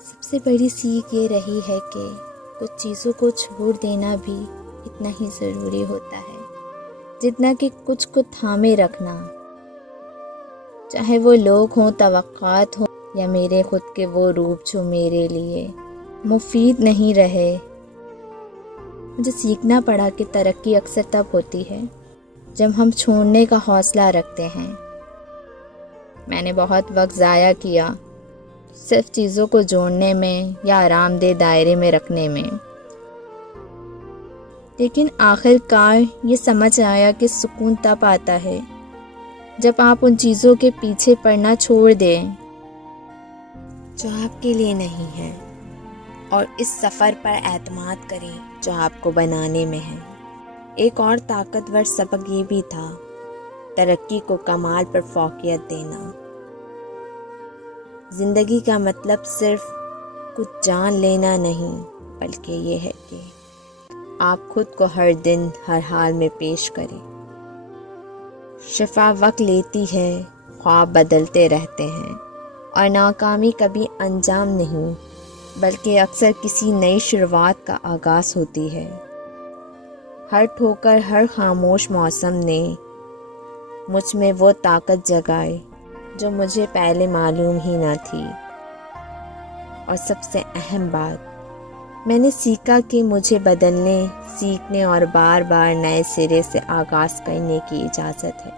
سب سے بڑی سیکھ یہ رہی ہے کہ کچھ چیزوں کو چھوڑ دینا بھی اتنا ہی ضروری ہوتا ہے جتنا کہ کچھ کو تھامے رکھنا، چاہے وہ لوگ ہوں، توقعات ہوں، یا میرے خود کے وہ روپ جو میرے لیے مفید نہیں رہے۔ مجھے سیکھنا پڑا کہ ترقی اکثر تب ہوتی ہے جب ہم چھوڑنے کا حوصلہ رکھتے ہیں۔ میں نے بہت وقت ضائع کیا صرف چیزوں کو جوڑنے میں یا آرام دہ دائرے میں رکھنے میں، لیکن آخر کار یہ سمجھ آیا کہ سکون تب آتا ہے جب آپ ان چیزوں کے پیچھے پڑنا چھوڑ دیں جو آپ کے لیے نہیں ہے، اور اس سفر پر اعتماد کریں جو آپ کو بنانے میں ہے۔ ایک اور طاقتور سبق یہ بھی تھا، ترقی کو کمال پر فوقیت دینا۔ زندگی کا مطلب صرف کچھ جان لینا نہیں، بلکہ یہ ہے کہ آپ خود کو ہر دن ہر حال میں پیش کریں۔ شفا وقت لیتی ہے، خواب بدلتے رہتے ہیں، اور ناکامی کبھی انجام نہیں بلکہ اکثر کسی نئی شروعات کا آغاز ہوتی ہے۔ ہر ٹھوکر، ہر خاموش موسم نے مجھ میں وہ طاقت جگائی جو مجھے پہلے معلوم ہی نہ تھی۔ اور سب سے اہم بات، میں نے سیکھا کہ مجھے بدلنے، سیکھنے اور بار بار نئے سرے سے آغاز کرنے کی اجازت ہے۔